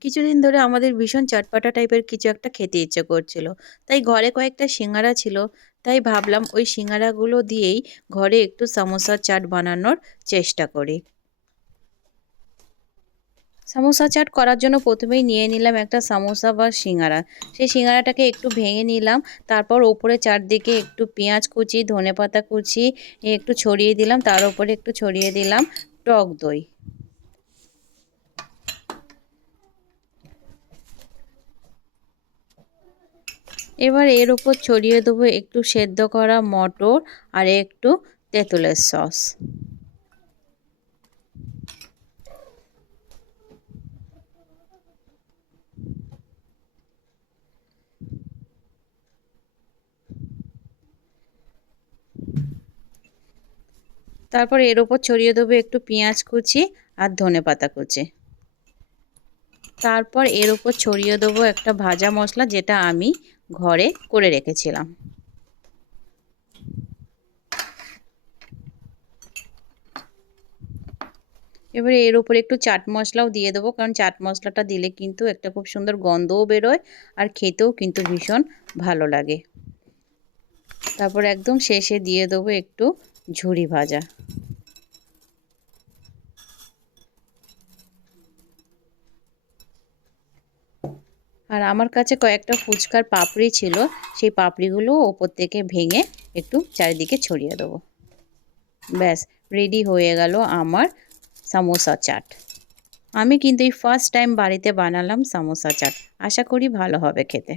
কিছুদিন ধরে আমাদের ভীষণ চটপটা টাইপের কিছু একটা খেতে ইচ্ছে করছিল। তাই ঘরে কয়েকটা সিঙ্গারা ছিল, তাই ভাবলাম ওই সিঙ্গারাগুলো দিয়েই ঘরে একটু সামোসা চাট বানানোর চেষ্টা করি। সামোসা চাট করার জন্য প্রথমেই নিয়ে নিলাম একটা সামোসা বা সিঙ্গারা। সেই সিঙ্গারাটাকে একটু ভেঙে নিলাম, তারপর ওপরে চারদিকে একটু পেঁয়াজ কুচি ধনে পাতা কুচি, একটু ছড়িয়ে দিলাম, তার উপরে একটু ছড়িয়ে দিলাম টক দই। এবার এর ওপর ছড়িয়ে দেবো একটু সেদ্ধ করা মটর আর একটু তেঁতুলের সস। তারপর এর ওপর ছড়িয়ে দেবো একটু পেঁয়াজ কুচি আর ধনে পাতা কুচি। তারপর এর ওপর ছড়িয়ে দেবো একটা ভাজা মশলা যেটা আমি ঘরে করে রেখেছিলাম। এবারে এর উপরে একটু চাট মশলাও দিয়ে দেবো, কারণ চাট মশলাটা দিলে কিন্তু একটা খুব সুন্দর গন্ধও বেরোয় আর খেতেও কিন্তু ভীষণ ভালো লাগে। তারপর একদম শেষে দিয়ে দেবো একটু ঝুরি ভাজা। আর আমার কাছে কয়েকটা ফুচকার পাপড়ি ছিল, সেই পাপড়িগুলো ওপর থেকে ভেঙে একটু চারিদিকে ছড়িয়ে দেবো। ব্যাস রেডি হয়ে গেল আমার সামোসা চাট। আমি কিন্তু এই ফার্স্ট টাইম বাড়িতে বানালাম সামোসা চাট। আশা করি ভালো হবে খেতে।